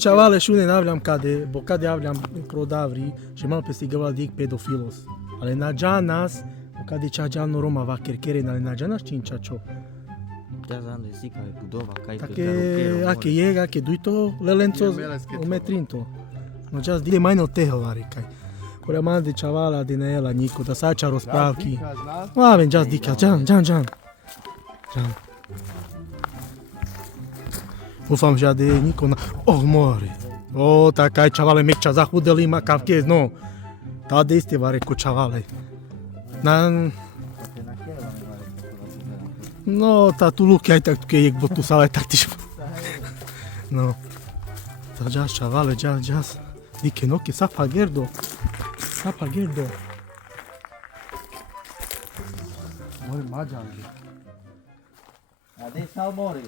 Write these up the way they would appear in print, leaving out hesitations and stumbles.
Čavale šune navljam bo kad javljam prodavri, že malo pestigava dik pedofilos. Ale na džanas, kad je čađano Roma vaker keren, ale na džanas činčačo. Da znam da je sika je budova, kaj Take, ake jega, ake duito, lelenco, umetrinto. No čas dide majno tehovari kaj. Kore mande čavala dinela niko, da sača rozpravki. Avem čas dika, džan. Ufam že de niko na... Oh, more. O, takaj čavale mekča zahudeli ima kavkez, no. Tade este vare ko čavale. No, ta tu luki ai tak tuke jek botu sale tak tiš. No. Ta jaz čavale, jaz. Dike noke sapa gerdo. More mađali. A de sao mori?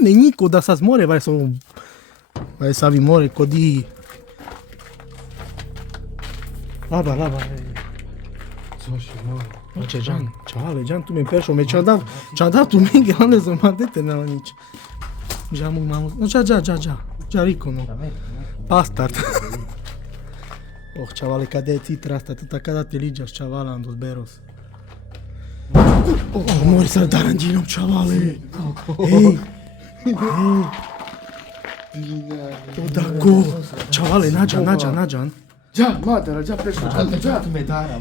Ne niko da sa zmore, vai sa vi more kodi. Laba. Coši, more. Oče, Džan, čavale, tu mi pešo, me čan da tu minge, ale za madete na nič. Džan mu mamu, no dža riko, no. Pastart. Oh, čavale, kada je ti trasta, tu kada te liđaš, čavala, andos beros. Oh, mori sa daranđinom, čavale. Ej. Odako, čavale, nađan. Già, madara, già preso, già.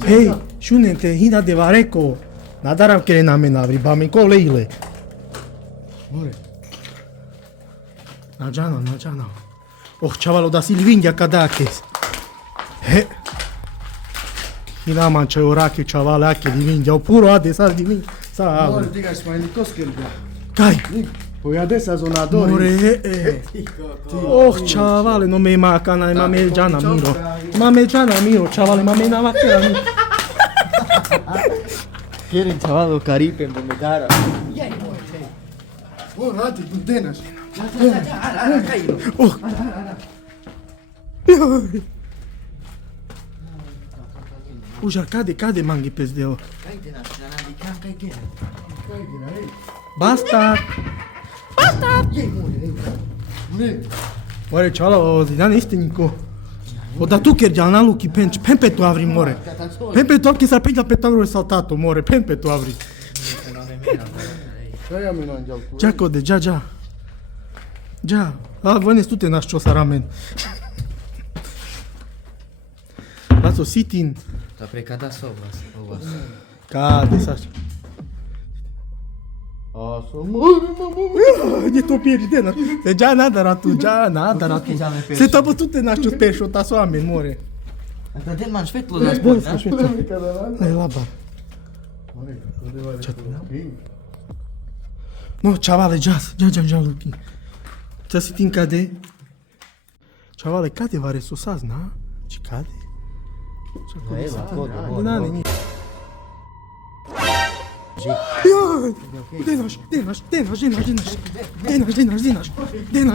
Hej, šunem te, hina de vareko. Nadaram kere na me navri, ba mi ko leile. More. Nađana. Oh, čavalo, da si livingja kadakes. He. Hina manče orake, čavale, ake livingja. Puro ade, sad livingja. Sa More, ave. diga smajli koskelga. Kaj? Poi adesso sono adori. More, Oh, čavale, no me makana, ima me džana miro. Ma me džana miro, čavale, ma me navakera miro. Keren čavalo karipen bo me dara. Oh, radi, buntenas. Oh. Ujar, kade mangi pezdeo? Kaj te naš, da nam dikam kaj keren. Basta! More. More, čavala, zidan isteniko. O da tu ker na luki pempetu avri, more. Pempetu avri, sa peglia petavro saltato, more, pempetu avri. Kaj ja mi non jalku? Giacode, già. Voi ne stute naš čo sa ramen. Laco, sitin. Da prekada su ovas. Kade, saš. Nie to pieri, denaš. Se già nadara tu. Se tamo tute naš čo spešo, ta su amen, more. Da den man svetlo da spod, na? Ne, laba. More, dove vai? No, čavale, già, Luki. Ța sitin kade? Čavale, kade vare su sazna? Ci kade? Nane, nije. Jaj!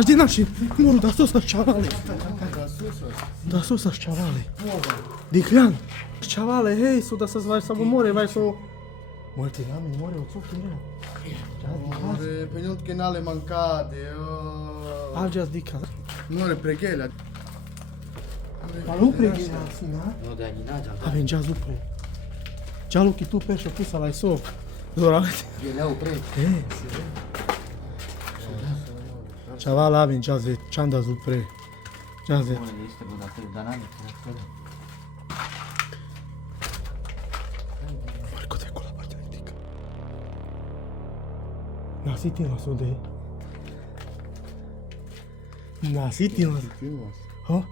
Denaš, moru da sosaš čavale. Da sosaš čavale. Dikljan, čavale, hej, su da sa zvaj samo more, vaj su... More ti nami, more, od softi nera. More, penjotke nale mancate, oh. Alđas dika. More, pregela. Pa lupre gina, sina. No da ni nađa. Avem già lupre. Già Luki tu pesce pusala ai so. Doralete. Geleu pre. Čavala avem già ze čanda lupre. Già ze. More este bo da nami. Marko te kola partea etica. Nasitila su de. Nasitila. Ho?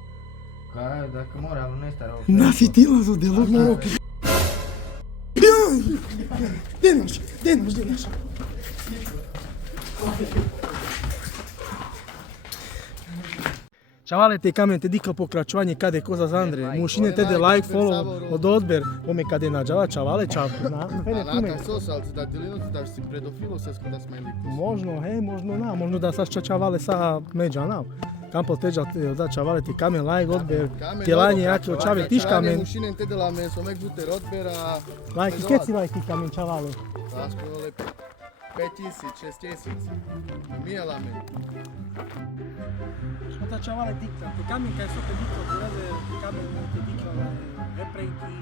Kaj, dacă moram, nu este rău. Nasitila su de Luki. Denaš. Čavale te kamen te dika pokračovanje kade koza za Andre. Mušine te de like, follow, od odber. Ome kade nađava čavale čav. Nata sosalci, da delinoci da si predofilo se skoda smajli kos. Možno da saš čavale sa međa nav. Campos teja da čavale ti kamen like, odber. Tjelanje jake očave tiš kamen. Mušine te de la me somek zute rodbera. Like, keci like ti kamen čavale. Askolo lepo. 5000, 6000. Mija la me. Šta chavale dictan, te cambian que eso te dictan, te cambian, te dictan reprenky,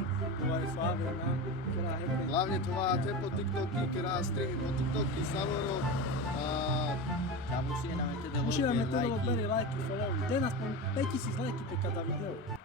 ovaj slave, na, kera reprenky. Hlavne tvoja te po TikToky, ktorá streamy po TikToky, Savoro, Dar musí na metodológie, Muši nám metodolog lajky. berie lajky, follow. Daj nás po 5000 lajky pre cada video.